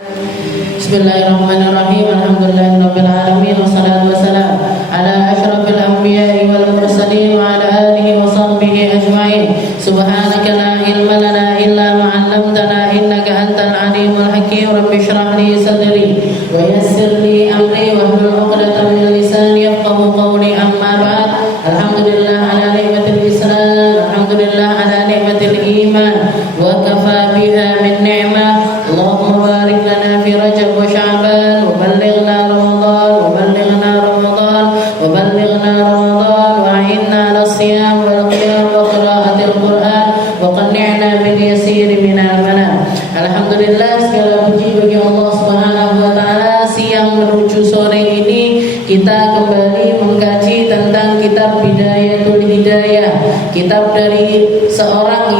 Bismillahirrahmanirrahim. Alhamdulillahirabbil alamin wassalatu wassalamu ala asyrafil anbiya'i wal mursalin wa ala alihi wa sahbihi ajma'in. Subhanaka la ilma lana illa ma 'allamtana innaka antal alimul hakim. Rabbi shrah li sadri wa yassir li amri wahlul 'uqdatam min lisani yafqahu qawli. Amma ba'd. Alhamdulillah ala ni'matil Islam, alhamdulillah ala ni'matil iman wa kafa biha min ni'mah. Allahumma barik lana fi Rajab wa Sya'ban wa ballighna Ramadan wa ballighna Ramadan wa ballighna Ramadan wa a'inna 'ala siyam wal qiyam wa qira'atil Qur'an wa qanni'na bil yasir minal manam. Alhamdulillah, segala puji bagi Allah Subhanahu wa taala. Siang menuju sore ini kita kembali mengkaji tentang kitab Bidayatul Hidayah, kitab dari seorang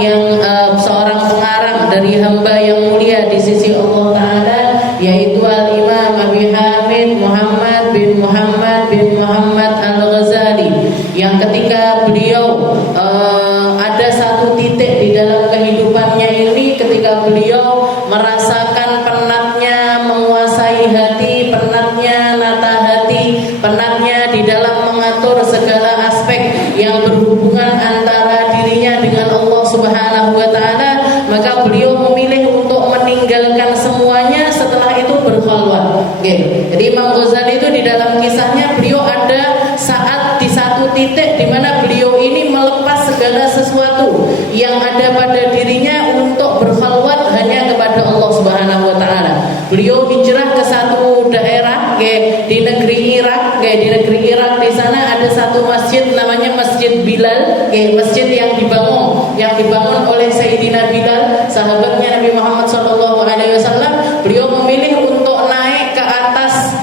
pengarang dari hamba yang mulia di sisi Allah Ta'ala, yaitu Al-Imam Abi Hamid Muhammad bin Muhammad Al-Ghazali, yang ketika beliau ada satu titik di dalam kehidupannya ini, ketika beliau merasakan penatnya menguasai hati, penatnya nata hati, penatnya di dalam mengatur segala aspek yang berhubungan antara dirinya dengan Allah Subhanahu wa Ta'ala, maka beliau memilih untuk meninggalkan semuanya, setelah itu berkhalwat. Jadi Imam Ghazali itu di dalam kisahnya, beliau ada saat di satu titik di mana beliau ini melepas segala sesuatu yang ada pada dirinya untuk berkhalwat hanya kepada Allah Subhanahu wa Ta'ala. Beliau hijrah ke satu daerah di negeri Irak. Di negeri Irak di sana ada satu masjid namanya Masjid Bilal, masjid yang dibangun oleh Sayyidina Bilal, sahabatnya Nabi Muhammad SAW. Beliau memilih untuk naik ke atas,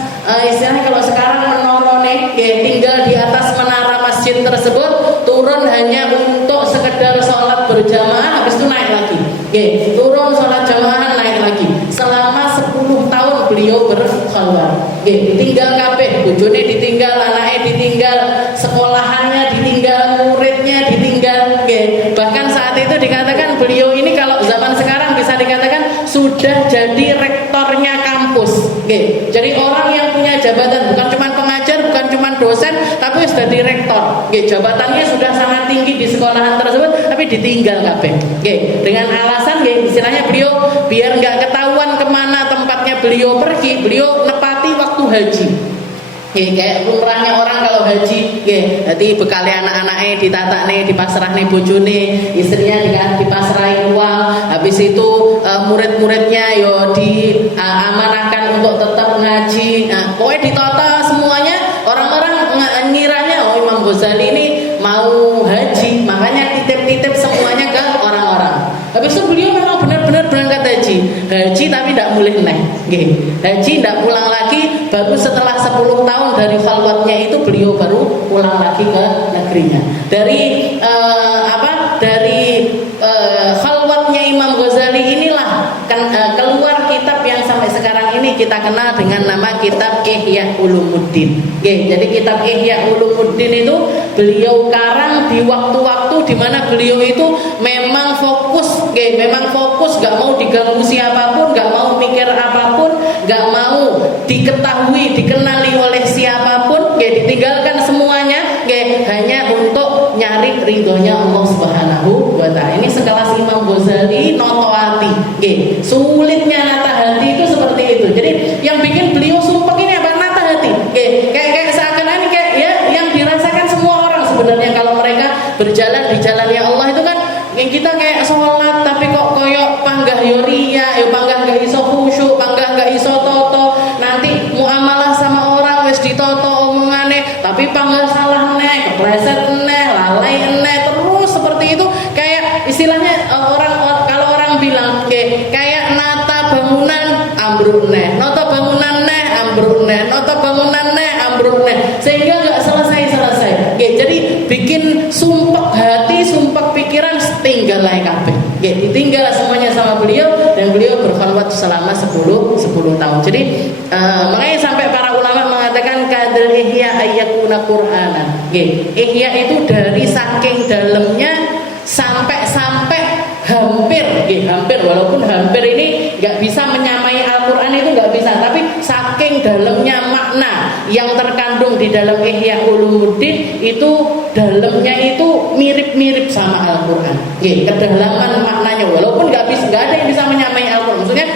istilahnya kalau sekarang menara, tinggal di atas menara masjid tersebut, turun hanya untuk sekedar sholat berjamaah, habis itu naik lagi. Turun sholat jamaah, naik lagi. Selama 10 tahun beliau berkhalwat. Ditinggal kabeh, bojone ditinggal, anaknya ditinggal, sekolahannya ditinggal, muridnya ditinggal. Bahkan saat itu dikatakan beliau ini kalau zaman sekarang bisa dikatakan sudah jadi rektornya kampus. Jadi orang yang punya jabatan, bukan cuma pengajar, bukan cuma dosen, tapi sudah direktor. Jabatannya sudah sangat tinggi di sekolahan tersebut, tapi ditinggal kabeh. Dengan alasan istilahnya beliau biar nggak ketahuan kemana tempatnya beliau pergi, beliau nepati waktu haji. Kayak umrahnya orang kalau haji, nanti bekali anak-anaknya ditatakne, dipasrahne bojone, istrinya dipasrahi uang, habis itu murid-muridnya yo diamanahkan untuk tetap ngaji. Nah, pokoknya ditata semuanya. Orang-orang ngiranya Imam Ghazali ini mau haji, makanya titip-titip semuanya ke orang-orang. Habis itu beliau memang benar-benar berangkat haji tapi tidak mulih neh. Haji tidak pulang lagi, baru setelah 10 tahun dari khalwatnya itu beliau baru pulang lagi ke negerinya. Dari khalwatnya Imam Ghazali inilah keluar kitab yang sampai sekarang ini kita kenal dengan nama kitab Ihya Ulumuddin. Jadi kitab Ihya Ulumuddin itu beliau karang di waktu-waktu di mana beliau itu memang fokus, gak mau diganggu siapapun, gak mau mikir apapun, gak mau diketahui, dikenali oleh siapapun, ditinggalkan semuanya, hanya untuk nyari ridhonya Allah Subhanahu wa Ta'ala. Ini sekelas Imam Ghazali noto hati. Sulitnya nata hati itu seperti itu. Jadi yang bikin beliau sumpah ini apa? Nata hati. Kayak seakan-akan yang dirasakan semua orang sebenarnya kalau mereka berjalan di jalannya Allah itu kan, yang kita kayak sholat tapi kok koyok panggah yoria, panggah gak iso khusyuk, panggah gak iso toto, nanti muamalah sama orang wis ditoto omongane, tapi panggah salah neh, kepleset neh, lalai neh, terus seperti itu. Kayak istilahnya kalau orang bilang kayak nata bangunan ambruk neh, nata bangunan neh ambruk neh, nata bangunan neh ambruk neh, sehingga gak selesai. Jadi bikin sumpek hati, sumpek pikiran, tinggal lain kabeh. Ditinggal semuanya sama beliau, dan beliau berkhalwat selama 10 tahun. Jadi makanya sampai para ulama mengatakan kadal ihya ayyakuna qur'anan. Ihya itu dari saking dalamnya sampai hampir, walaupun hampir ini nggak bisa menyamai Al-Quran dalamnya makna yang terkandung di dalam Ihya Ulumuddin itu dalamnya itu mirip-mirip sama Al-Qur'an. Kedalaman maknanya walaupun nggak ada yang bisa menyamai Al-Qur'an. Maksudnya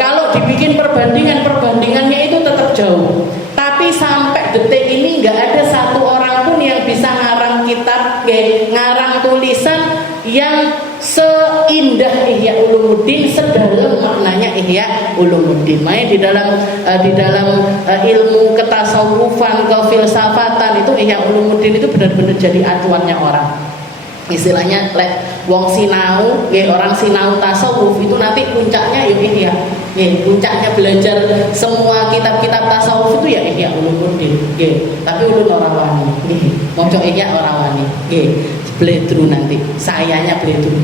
kalau dibikin perbandingannya itu tetap jauh. Tapi sampai detik ini nggak ada satu orang pun yang bisa ngarang kitab, ngarang tulisan yang seindah Ihya Ulumuddin, sedalam maknanya Ihya Ulumuddin. Makanya di dalam ilmu ketasawufan, kefilsafatan itu Ihya Ulumuddin itu benar-benar jadi acuannya orang. Istilahnya wong sinau, orang sinau tasawuf itu nanti puncaknya ya Ihya. Puncaknya belajar semua kitab-kitab tasawuf itu ya Ihya Ulumuddin. Tapi ulun ora wani. Maca Ihya ora wani. Bledru nanti, sayanya bledru.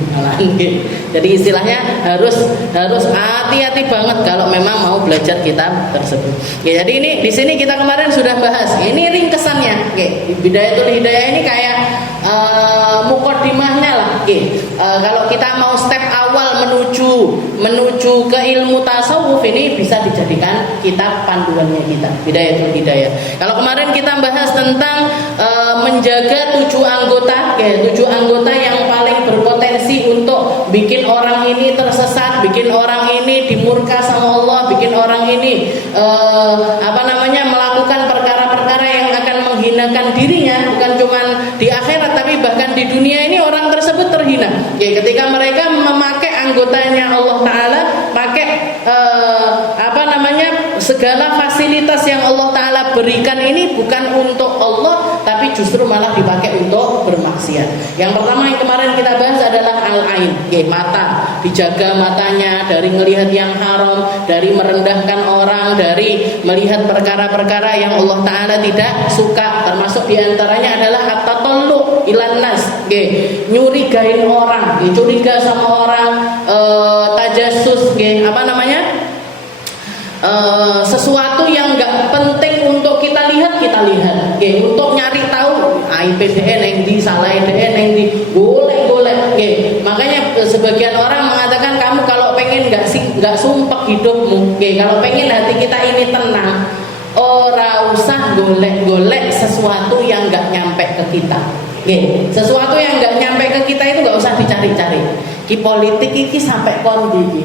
Jadi istilahnya harus hati-hati banget kalau memang mau belajar kitab tersebut. Jadi ini di sini kita kemarin sudah bahas. Ini ringkesannya. Bidayatul Hidayah ini kayak mukaddimahnya lah. Kalau kita mau step awal menuju ke ilmu tasawuf ini bisa dijadikan kitab panduannya kita, Bidayatul Hidayah. Kalau kemarin kita bahas tentang menjaga 7 anggota, 7 anggota yang paling berpotensi untuk bikin orang ini tersesat, bikin orang ini dimurka sama Allah, bikin orang ini melakukan perkara-perkara yang akan menghinakan dirinya, bukan cuma di akhirat tapi bahkan di dunia ini orang tersebut terhina. Ketika mereka memakai anggotanya Allah Ta'ala, pakai segala fasilitas yang Allah Ta'ala berikan ini bukan untuk Allah, tapi justru malah dipakai untuk bermaksiat. Yang pertama yang kemarin kita bahas adalah al-ain, mata. Dijaga matanya dari melihat yang haram, dari merendahkan orang, dari melihat perkara-perkara yang Allah Ta'ala tidak suka. Termasuk diantaranya adalah at-tatallu ilan nas, nyurigain orang, curiga sama orang, tajassus, sesuatu yang nggak penting untuk kita lihat, untuk nyari tahu IPDN yang di salah IPDN yang di golek. Makanya sebagian orang mengatakan kamu kalau pengen nggak sumpek hidupmu, kalau pengen hati kita ini tenang, ora usah golek sesuatu yang nggak nyampe ke kita. Sesuatu yang nggak nyampe ke kita itu nggak usah dicari-cari. Politik ini sampai kondi.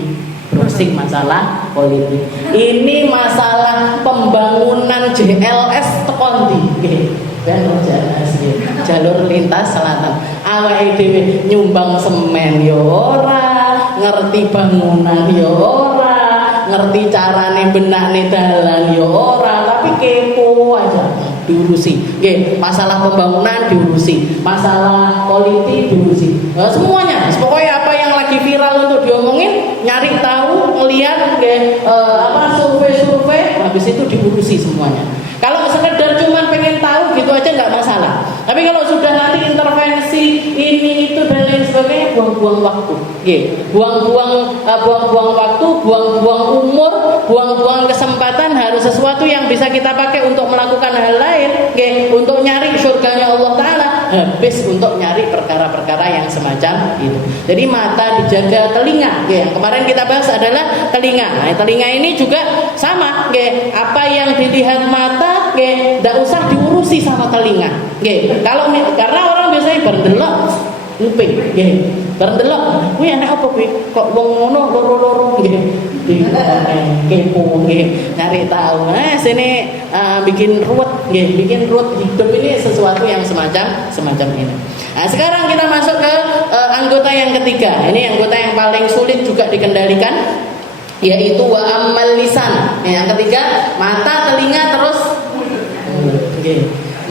Browsing masalah politik. Ini masalah pembangunan JLS tekondi. Jalur lintas selatan. Awake dhewe nyumbang semen yo ora, ngerti bangunan yo ora, ngerti carane benakne dalan yo ora, tapi kepo aja diurusi. Masalah pembangunan diurusi, masalah politik diurusi. Semuanya, pokoknya apa yang lagi viral untuk diomongin, nyari tahu, ngelihat survei, habis itu diurusi semuanya. Kalau sekedar cuma pengen tahu gitu aja nggak masalah. Tapi kalau sudah nanti intervensi ini itu dan lain sebagainya, buang-buang waktu. Buang-buang waktu, buang-buang umur, buang-buang kesempatan. Harus sesuatu yang bisa kita pakai untuk melakukan hal lain, untuk nyari surganya Allah Ta'ala, habis untuk nyari perkara-perkara yang semacam itu. Jadi mata dijaga, telinga, yang kemarin kita bahas adalah telinga. Nah, telinga ini juga sama, apa yang dilihat mata, tidak usah diurusi sama telinga. Karena orang biasanya berdelok kuping, berdelok, kuwi enak apa kuwi? Kok wong ngono loro-loro kepo, nyari tahu. Sini bikin ruwet hidup ini sesuatu yang semacam ini. Nah, sekarang kita masuk ke anggota yang ketiga. Ini anggota yang paling sulit juga dikendalikan, yaitu wa ammal lisan. Yang ketiga, mata, telinga, terus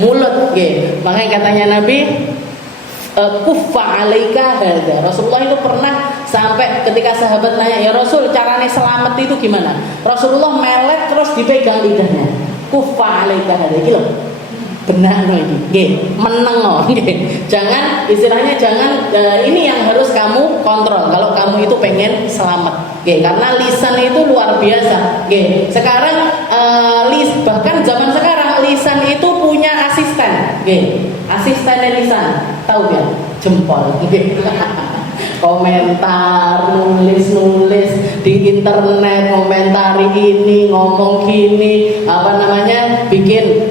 mulut. Makanya katanya Nabi, kuffa alaika hadza. Rasulullah itu pernah sampai ketika sahabat nanya, ya Rasul, caranya selamat itu gimana? Rasulullah melet terus dipegang lidahnya. Kuffa alaika hadza. Iki lho. Benar ini, meneng Jangan, istilahnya jangan, ini yang harus kamu kontrol kalau kamu itu pengen selamat. Karena lisan itu luar biasa. Sekarang bahkan zaman sekarang lisan itu punya asisten. Asistennya lisan, tahu ya? Jempol. komentar, nulis di internet, komentari ini, ngomong gini, bikin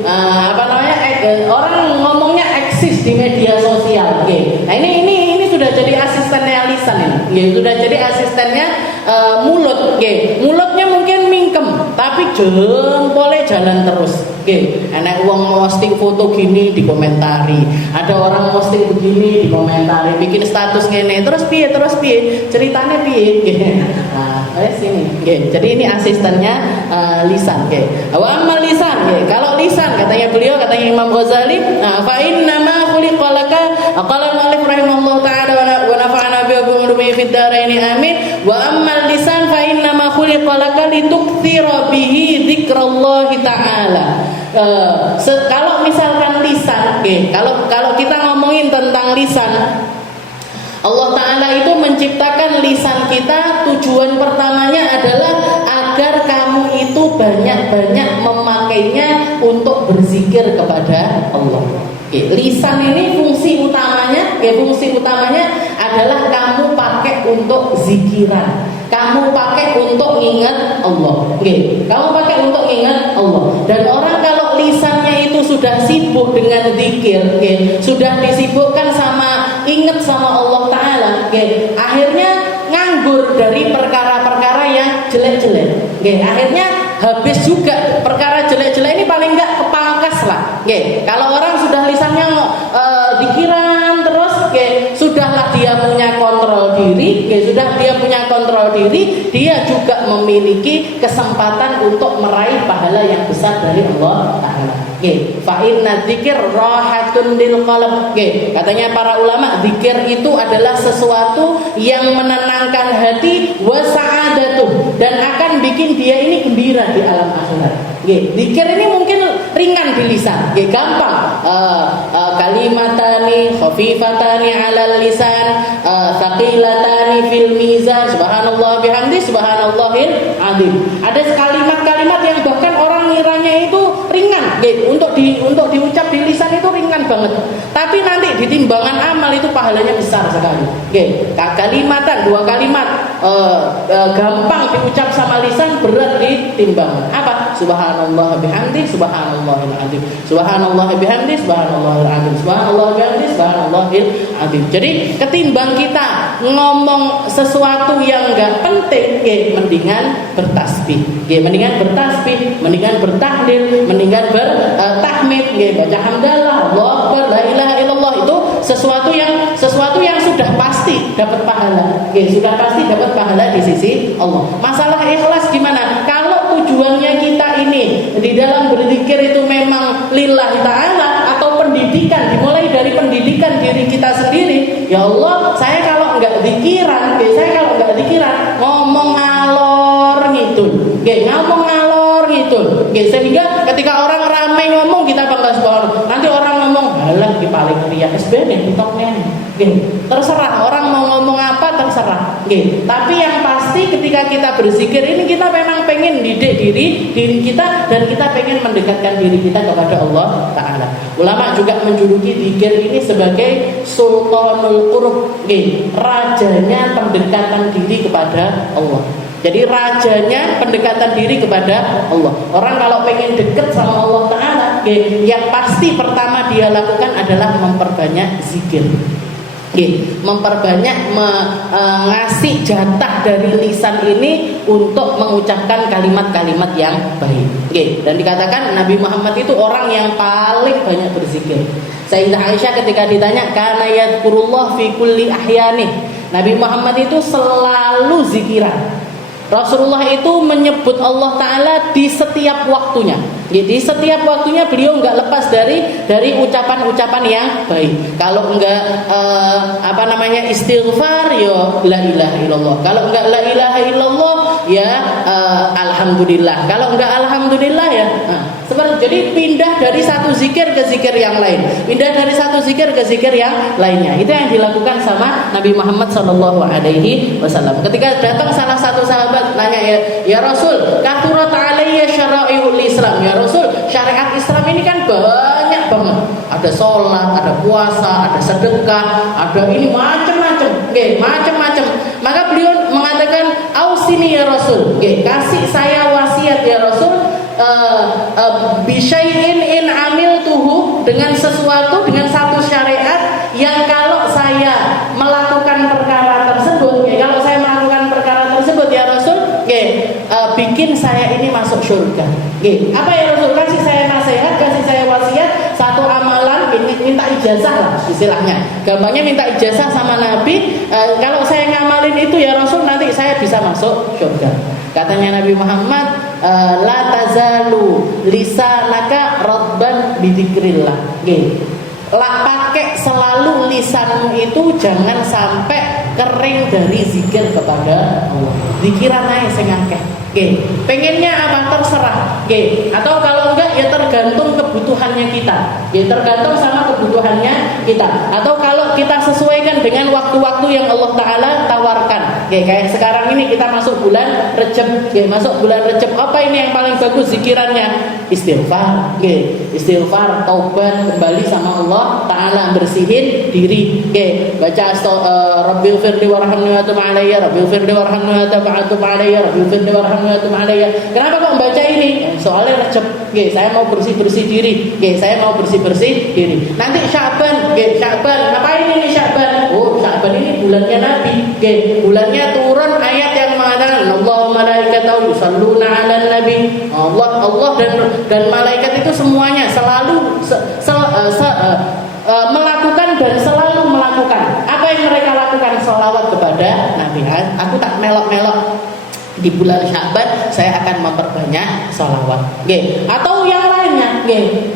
orang ngomongnya eksis di media sosial. Oke. Nah ini sudah jadi asistennya lisan ini. Oke, sudah jadi asistennya mulut. Oke. Mulutnya mungkin mingkem, tapi jempolnya jalan terus. Oke. Enak uang posting foto gini dikomentari, ada orang posting begini dikomentari, bikin status ngene, terus piye, ceritanya piye. Nah, sini. Oke. Jadi ini asistennya lisan. Oke. Wa amal lisan. Oke. Kalau lisan katanya Imam Ghazali, fa inna ma khuliqa laka qala al-mu'allif rahimahullah ta'ala wa nafa'ana bi umuri fid dharain amin. Wa amal lisan fa inna ma khuliqa laka litukthira bihi dzikrallah ta'ala. Kalau misalkan lisan, kalau kita ngomongin tentang lisan, Allah Ta'ala itu menciptakan lisan kita, tujuan pertamanya adalah agar kamu itu banyak-banyak memakainya untuk berzikir kepada Allah. Lisan ini fungsi utamanya adalah kamu pakai untuk zikiran, kamu pakai untuk ingat Allah. Kamu pakai untuk ingat Allah. Dan orang kalau lisannya itu sudah sibuk dengan zikir, sudah disibukkan ingat sama Allah Ta'ala, akhirnya nganggur dari perkara-perkara yang jelek-jelek. Akhirnya habis juga perkara jelek-jelek ini, paling enggak kepangkas lah. Kalau orang sudah lisannya dikiran terus, sudahlah dia punya kontrol diri, dia juga memiliki kesempatan untuk meraih pahala yang besar dari Allah Ta'ala. Fa inna dzikir rahatun lil qalb. Katanya para ulama, zikir itu adalah sesuatu yang menenangkan hati, wa sa'adatuh, dan akan bikin dia ini gembira di alam akhirat. Zikir ini mungkin ringan di lisan, gampang. Kalimatani khafifatani 'alal lisan, thaqilatani fil mizan, subhanallah bihamdi, subhanallahil azim. Ada kalimat-kalimat yang bahkan orang ngiranya itu ringan, untuk diucap di lisan itu ringan banget. Tapi nanti di timbangan amal itu pahalanya besar sekali. Kalimatan, 2 kalimat gampang diucap sama lisan, berat di timbangan. Apa? Subhanallah bihamdi, subhanallahil azim. Subhanallah bihamdi, subhanallahil azim. Subhanallah bihamdi, subhanallahil azim. Jadi ketimbang kita ngomong sesuatu yang enggak penting, mendingan bertasbih. Mendingan bertahlil, mendingan bertahmid, baca hamdalah, Allah akbar, la ilaha illallah. Itu sesuatu yang sudah pasti dapat pahala. Sudah pasti dapat pahala di sisi Allah. Masalah ikhlas gimana? Kalau tujuannya kita ini di dalam berzikir itu memang lillahi ta'ala, atau pendidikan, dimulai dari pendidikan diri kita sendiri. Ya Allah, saya kalau enggak zikiran, ngomong ngalor ngidul. Sehingga ketika orang ramai ngomong, kita bangga subhanallah. Nanti orang ngomong, halah di paling riya SBN ditoknya. Terserah orang mau ngomong apa, terserah. Tapi yang pasti ketika kita berzikir ini, kita memang pengen didik diri kita, dan kita pengen mendekatkan diri kita kepada Allah Ta'ala. Ulama juga menjuluki zikir ini sebagai sultanul qurb, rajanya pendekatan diri kepada Allah. Jadi rajanya pendekatan diri kepada Allah. Orang kalau pengen dekat sama Allah Ta'ala, yang pasti pertama dia lakukan adalah memperbanyak zikir. Memperbanyak ngasih jatah dari lisan ini untuk mengucapkan kalimat-kalimat yang baik. Dan dikatakan Nabi Muhammad itu orang yang paling banyak berzikir. Sayyidah Aisyah ketika ditanya, kana yadhkurullah fi kulli ahyani, Nabi Muhammad itu selalu zikiran. Rasulullah itu menyebut Allah Ta'ala di setiap waktunya. Di setiap waktunya beliau enggak lepas dari ucapan-ucapan yang baik. Kalau enggak istighfar, ya la ilaha illallah. Kalau enggak la ilaha illallah, ya alhamdulillah. Kalau enggak alhamdulillah, ya jadi pindah dari satu zikir ke zikir yang lain, pindah dari satu zikir ke zikir yang lainnya. Itu yang dilakukan sama Nabi Muhammad SAW. Ketika datang salah satu sahabat nanya, ya Rasul, kathurat alayya syara'iul Islam. Ya Rasul, syariat Islam ini kan banyak banget. Ada sholat, ada puasa, ada sedekah, ada ini macam-macam. macam-macam. Maka beliau mengatakan, "Ausini ya Rasul." Kasih saya wasiat ya Rasul, bisyai'in in amiltuhu, dengan sesuatu, dengan satu syariat yang kalau saya melakukan perkara tersebut, kalau saya melakukan perkara tersebut ya Rasul, bikin saya ini masuk surga. Apa ya Rasul? Kasih saya nasihat, kasih saya wasiat, satu amalan, minta ijazah lah istilahnya. Gampangnya minta ijazah sama Nabi, kalau saya ngamalin itu ya Rasul, nanti saya bisa masuk surga. Katanya Nabi Muhammad, la tazalu lisanaka radban bidzikrillah. Lah pakai selalu lisanmu itu jangan sampai kering dari zikir kepada Allah. Zikiran aja sing akeh. Pengennya apa terserah. Atau kalau enggak ya tergantung kebutuhannya kita. Tergantung sama kebutuhannya kita. Atau kalau kita sesuaikan dengan waktu-waktu yang Allah Taala tawarkan. Kayak sekarang ini kita masuk bulan Rejab. Masuk bulan Rejab, apa ini yang paling bagus zikirannya? Istighfar. Istighfar, taubat, kembali sama Allah Taala, bersihin diri. Baca Rabbil firli warhamni wa tub alayya, Rabbil firli warhamni wa tub alayya, Rabbil firli warhamni wa tub alayya. Kenapa kok baca ini? Soalnya Rejab. Saya mau bersih-bersih diri. Saya mau bersih-bersih diri. Nanti Sya'ban, ngapain ini Sya'ban? Oh, Sya'ban ini bulannya Nabi. Bulannya turun ayat yang mengatakan Allah malaikatahu yusalluna 'alan nabi. Allah dan malaikat itu semuanya selalu melakukan dan selalu melakukan. Apa yang mereka lakukan? Sholawat kepada Nabi. Aku tak melok-melok di bulan Sya'ban, saya akan memperbanyak sholawat. Atau yang lainnya,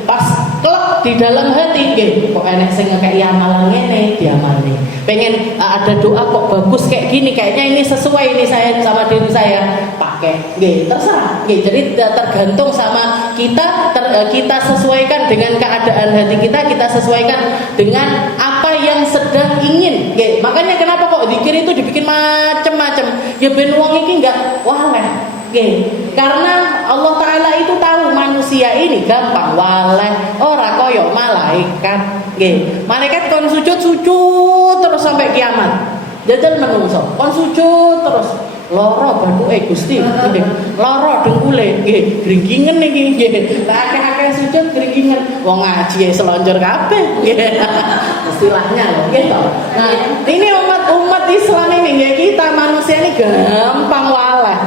pas kelak di dalam hati, kok enek sing ngekeki amalan ngene diamali. Pengen ada doa kok bagus kayak gini, kayaknya ini sesuai ini saya sama diri saya, pakai. Terserah. Jadi tergantung sama kita, kita sesuaikan dengan keadaan hati kita sesuaikan dengan apa yang sedang ingin. Makanya kenapa kok zikir itu dibikin macam-macam? Ya ben wong iki enggak waleh. Karena Allah Ta'ala itu tahu manusia ini gampang waleh, ora koyo malaikat. Malaikat kon sujud terus sampai kiamat. Jajal menungso kon sujud terus, loro bathuke Gusti, loro dengkule, gringingen iki nggih. Lah akeh-akeh sujud gringingen, wong ngaji selonjor kabeh. Istilahnya lho, gitu. Nah, ini umat Islam ini, kita manusia ini gampang waleh.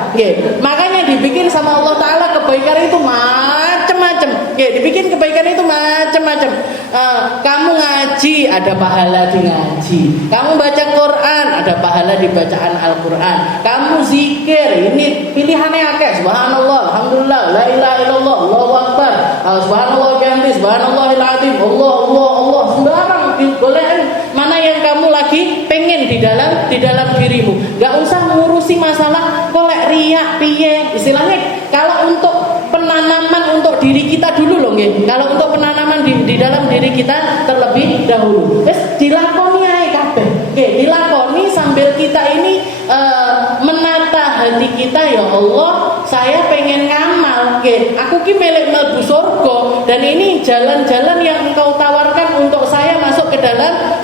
Makanya dibikin sama Allah Taala kebaikan itu macam-macam. Dibikin kebaikan itu macam-macam. Kamu ngaji ada pahala di ngaji. Kamu baca Quran ada pahala di bacaan Al-Quran. Kamu zikir, ini pilihannya akeh. Subhanallah, alhamdulillah, la ilaha illallah, Allahu akbar, subhanallah bihamdi, subhanallahil azim, Allah, sembarang dibolehin. Mana yang kamu lagi pengen di dalam dirimu. Gak usah ngurusi masalah kolek riak piye. Istilahnya kalau untuk penanaman untuk diri kita dulu loh, nggih. Kalau untuk penanaman di dalam diri kita terlebih dahulu. Terus dilakoni ae kabeh. Dilakoni sambil kita ini menata hati kita, ya Allah, saya pengen ngamal. Aku ki melek mlebu surga dan ini jalan-jalan yang Engkau tawarkan untuk saya masuk ke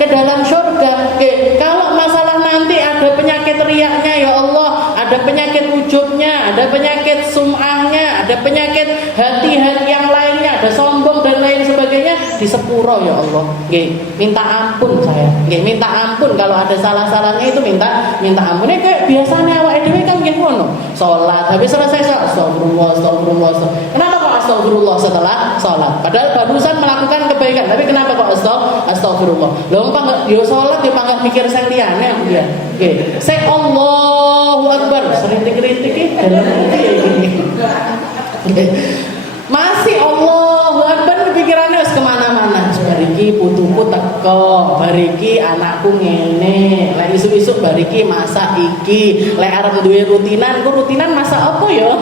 dalam surga. Kalau masalah nanti ada penyakit riaknya, ya Allah, ada penyakit ujubnya, ada penyakit sum'ahnya, ada penyakit hati-hati yang lainnya, ada sombong dan lain sebagainya, di sepuro ya Allah. Minta ampun saya. Minta ampun kalau ada salah-salahnya itu minta ampun. Ini kayak biasanya awake dhewe kan nggih ngono. Salat, habis selesai salat, astagfirullah. Kenapa kok astagfirullah setelah salat? Padahal barusan melakukan kebaikan, tapi kenapa kok astagfirullah? Lho umpama yo salat yo mangga mikir sing liyane ya. Say Allahu Akbar, serintik-rintik iki dalam masih Allahu Akbar, pikirannya harus kemana-mana. Bariki putuku teko, bariki anakku ngene, lek isuk-isuk bariki masak iki, lek arep duwe rutinan, ku rutinan masak apa ya?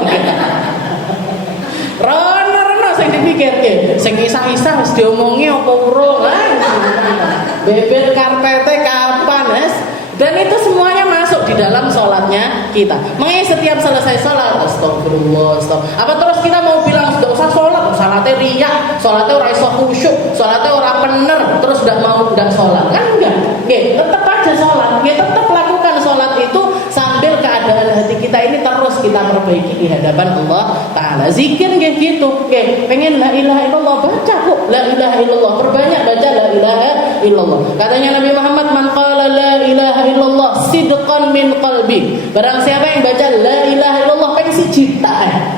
Rono sing dipikirke, sing isah-isah wis diomongi apa urung. Bebet karpete kapan, Mas? Dan itu semuanya masuk di dalam sholatnya kita. Makanya setiap selesai sholat, astagfirullah. Apa terus kita mau bilang sudah usah sholat, sholatnya riak, sholatnya ora iso khusyuk, sholatnya ora bener, terus udah sholat kan enggak? Tetap aja sholat, tetap perbaiki di hadapan Allah Ta'ala. Zikir nggih gitu, nggih pengen la ilaha illallah, baca kok la ilaha illallah, perbanyak baca la ilaha illallah. Katanya Nabi Muhammad, man qala la ilaha illallah sidqan min qalbi, barang siapa yang baca la ilaha illallah pengen siji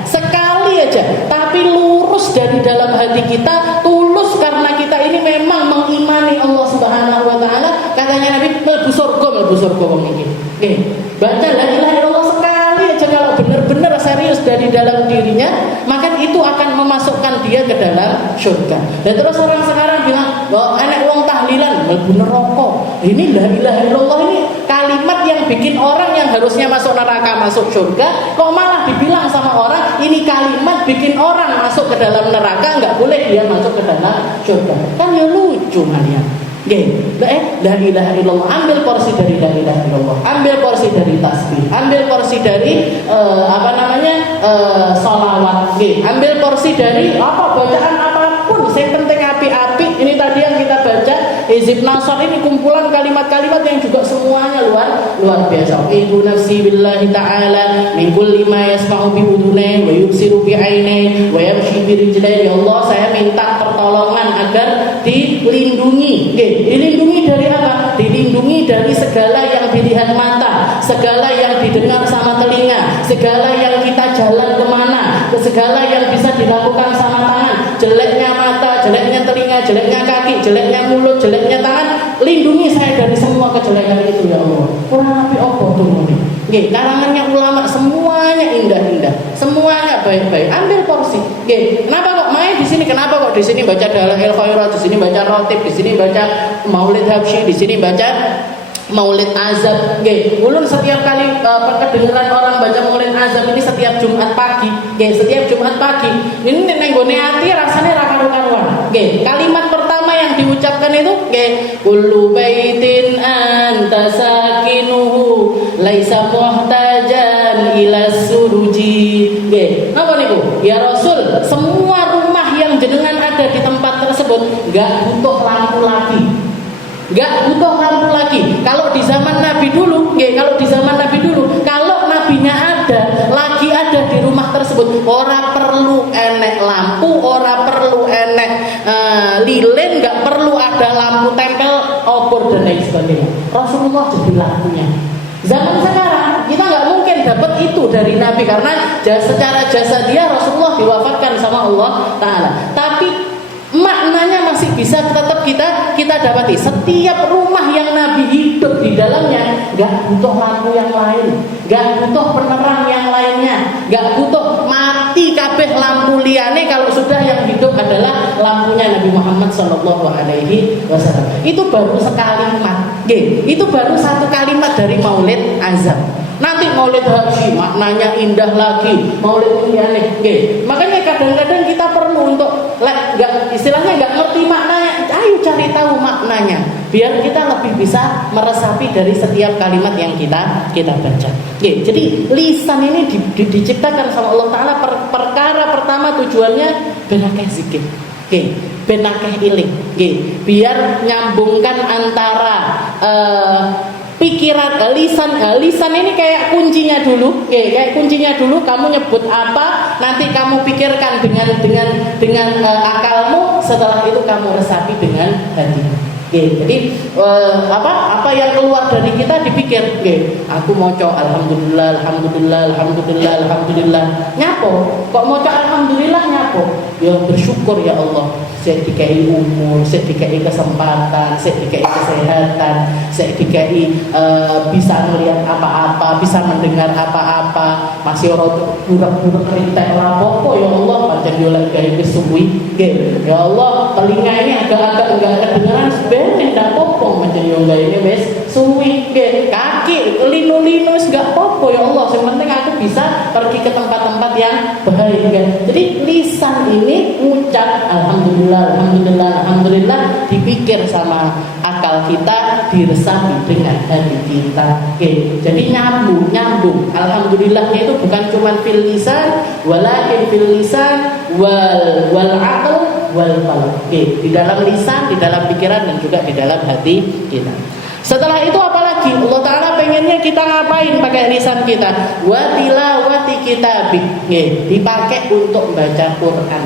sekali aja, tapi lurus dari dalam hati kita, tulus karena kita ini memang mengimani Allah Subhanahu wa Ta'ala. Katanya Nabi, mlebu surga wong iki. Nggih, baca la ilaha illallah sekali aja, kalau benar-benar serius dari dalam dirinya, maka itu akan memasukkan dia ke dalam surga. Dan terus orang sekarang bilang, "Wah, enek wong tahlilan mlebu neraka." Ini la ilaha illallah ini kalimat yang bikin orang yang harusnya masuk neraka masuk surga, kok malah dibilang sama orang ini kalimat bikin orang masuk ke dalam neraka, enggak boleh dia masuk ke dalam surga. Kan ya lucu kalian. La ilaha illallah, ambil porsi dari la ilaha illallah, ambil porsi dari tasbih, ambil porsi dari sholawat, ambil porsi dari bacaan apapun, yang penting api-api. Ini tadi yang kita baca Hizib Nasr, ini kumpulan kalimat-kalimat yang juga semuanya luar biasa. Ibu nafsi billahi ta'ala min kulli ma yasma'u bi udunai wa yubsiru bi ainai wa yamshi bi rijlai. Ya Allah, saya minta pertolongan agar dilindungi. Dilindungi dari apa? Dilindungi dari segala yang dilihat mata, segala yang didengar sama telinga, segala yang kita jalan kemana, segala yang bisa dilakukan sama tangan, jeleknya mata, jeleknya telinga, jeleknya kaki, jeleknya mulut, jeleknya tangan. Lindungi saya dari semua kejelekan itu ya Allah. Kurang lebih apa tuh ini? Karangannya ulama semuanya indah-indah, semuanya baik-baik. Ambil porsi. Kenapa kok main di sini? Kenapa kok di sini baca Dalail Khairat, di sini baca Rotib, di sini baca Maulid Habsyi, di sini baca Maulid Azab. Ulun setiap kali kedengeran orang baca Maulid Azab ini setiap Jumat pagi. Setiap Jumat pagi. Ini nenggone hati rasanya ra karu-karuan. Kalimat pertama yang diucapkan itu kullu baitin anta sakinuhu laisa muhtajan ila suruji. Napa niku? Ya Rasul, semua rumah yang jenengan ada di tempat tersebut enggak butuh lampu lagi. Enggak butuh lampu lagi. Kalau di zaman Nabi dulu, kalau nabinya lagi ada di rumah tersebut, ora perlu enek lampu, ora perlu enek lilin, enggak perlu ada lampu tempel, obor dan lain sebagainya. Rasulullah jadi lampunya. Zaman sekarang kita nggak mungkin dapat itu dari Nabi karena secara jasa dia Rasulullah diwafatkan sama Allah Ta'ala. Tapi maknanya masih bisa tetap kita dapati. Setiap rumah yang Nabi hidup di dalamnya nggak butuh lampu yang lain, nggak butuh penerang yang lainnya, nggak butuh mati kabeh lampu liane kalau sudah yang hidup adalah lampunya Nabi Muhammad SAW. Itu baru sekalimat, itu baru satu kalimat dari Maulid Azab. Nanti Maulid Habsyi maknanya indah lagi, Maulid liane. Makanya kadang-kadang kita perlu untuk istilahnya nggak ngerti maknanya, ayo cari tahu maknanya biar kita lebih bisa meresapi dari setiap kalimat yang kita baca. Jadi lisan ini diciptakan sama Allah Ta'ala. Perkara pertama tujuannya benakeh zikir, benakeh iling, biar nyambungkan antara pikiran, lisan ini kayak kuncinya dulu, kayak kuncinya dulu. Kamu nyebut apa, nanti kamu pikirkan dengan akalmu, setelah itu kamu resapi dengan hati. Jadi apa yang keluar dari kita dipikir. Aku moco alhamdulillah, alhamdulillah, alhamdulillah, alhamdulillah. Nyapo? Kok moco alhamdulillah nyapo? Ya bersyukur ya Allah. Saya dikai umur, saya dikai kesempatan, saya dikai kesehatan, saya dikai bisa melihat apa-apa, bisa mendengar apa-apa. Masih orang burak-burak rintek ora apa ya Allah, pancen yo lek gawe kesuwi. Ya Allah, telinga ini agak-agak enggak kedengaran sebenarnya ndak apa-apa, pancen yo gawe ini wis suwi. Kaki linu-linu wis enggak apa-apa ya Allah, yang penting aku bisa pergi ke tempat-tempat yang baik. Jadi lisan ini ucap alhamdulillah, alhamdulillah, alhamdulillah, dipikir sama akal kita, diresapi dengan hati kita. Jadi nyambung. Alhamdulillahnya itu bukan cuma fil lisan, walakin fil lisan wal aql wal qalb. Di dalam lisan, di dalam pikiran, dan juga di dalam hati kita. Setelah itu apalagi Allah Ta'ala pengennya kita ngapain pakai lisan kita? Wa tilawati kitabik, dipakai untuk baca Quran.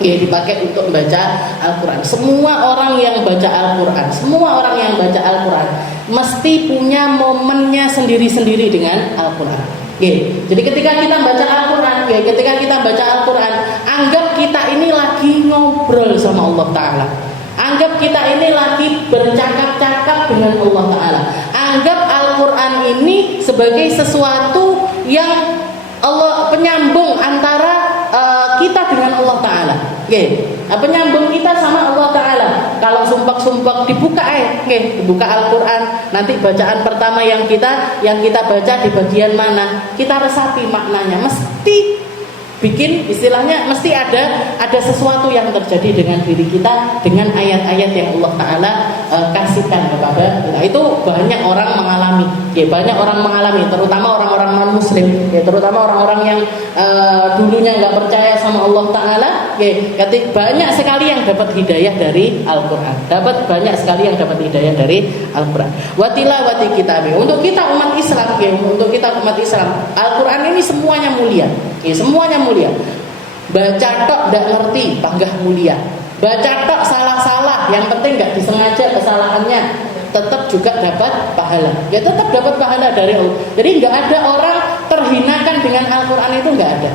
Dipakai untuk membaca Al-Quran. Semua orang yang baca Al-Quran, mesti punya momennya sendiri-sendiri dengan Al-Quran. Jadi ketika kita baca Al-Quran, anggap kita ini lagi ngobrol sama Allah Ta'ala. Anggap kita ini lagi bercakap-cakap dengan Allah Ta'ala. Anggap Al-Quran ini sebagai sesuatu yang penyambung antara kita dengan Allah Ta'ala. Penyambung kita sama Allah Ta'ala. Kalau sumpah-sumpah dibuka dibuka Al-Quran. Nanti bacaan pertama yang kita baca di bagian mana, kita resapi maknanya. Mesti bikin istilahnya, mesti ada sesuatu yang terjadi dengan diri kita dengan ayat-ayat yang Allah Ta'ala kasihkan kepada kita. Itu banyak orang mengalami, terutama orang-orang non Muslim, terutama orang-orang yang dulunya nggak percaya sama Allah Ta'ala. Banyak sekali yang dapat hidayah dari Al-Quran. Watilawati kitabih. Untuk kita umat Islam, Al-Quran ini semuanya mulia. Baca tok ndak ngerti, panggah mulia. Baca tok salah-salah, yang penting nggak disengaja kesalahannya, tetap juga dapat pahala. Tetap dapat pahala dari Allah. Jadi nggak ada orang terhinakan dengan Al-Quran, itu nggak ada.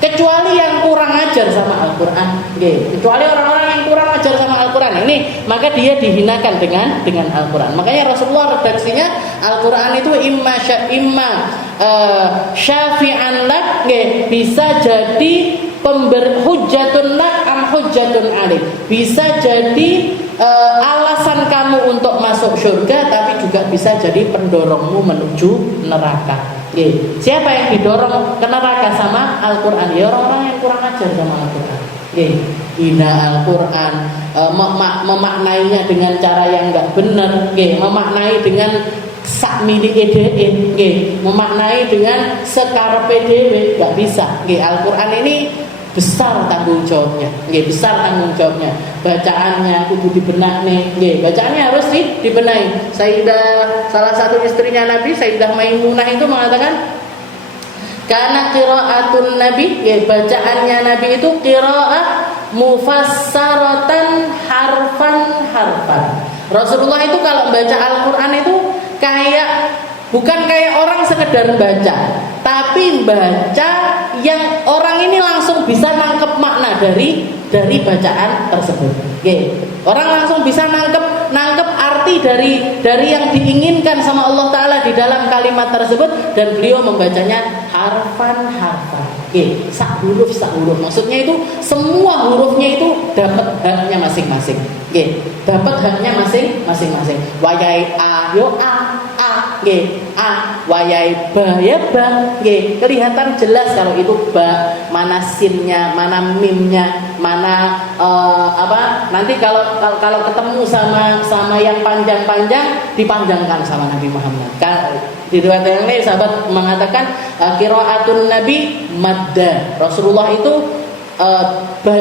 Kecuali yang kurang ajar sama Al-Quran. Kecuali orang-orang yang kurang ajar sama Al-Quran ini, maka dia dihinakan dengan Al-Quran. Makanya Rasulullah redaksinya Al-Quran itu imma syafi'an lak, bisa jadi hujjatun lak am hujjatun alik. Bisa jadi alasan kamu untuk masuk surga, tapi juga bisa jadi pendorongmu menuju neraka. Siapa yang didorong ke neraka sama Al-Quran? Orang-orang yang kurang ajar sama Al-Quran. Hina Al-Quran, memaknainya dengan cara yang enggak benar, memaknai dengan sak milik dhewe, memaknai dengan sekarepe dhewe, enggak bisa. Al-Quran ini besar tanggung jawabnya. Bacaannya kudu dibenahi. Bacaannya harus dibenahi. Salah satu istrinya Nabi, Sayyidah Maimunah itu mengatakan, karena qiraatun Nabi, bacaannya Nabi itu qiraah mufassaratan harfan. Rasulullah itu kalau baca Al-Quran itu bukan kayak orang sekedar baca, tapi baca yang orang ini langsung bisa nangkep makna dari bacaan tersebut. Orang langsung bisa nangkep arti dari yang diinginkan sama Allah Ta'ala di dalam kalimat tersebut, dan beliau membacanya harfan. Sak huruf. Maksudnya itu semua hurufnya itu dapat haknya masing-masing. Dapat haknya masing-masing. Wayai a yo a, wayai ba ya ba. Kelihatan jelas kalau itu ba, mana sinnya, mana mimnya, mana nanti kalau ketemu sama yang panjang dipanjangkan sama Nabi Muhammad. Di riwayat yang lain sahabat mengatakan qiraatun Nabi madda. Rasulullah itu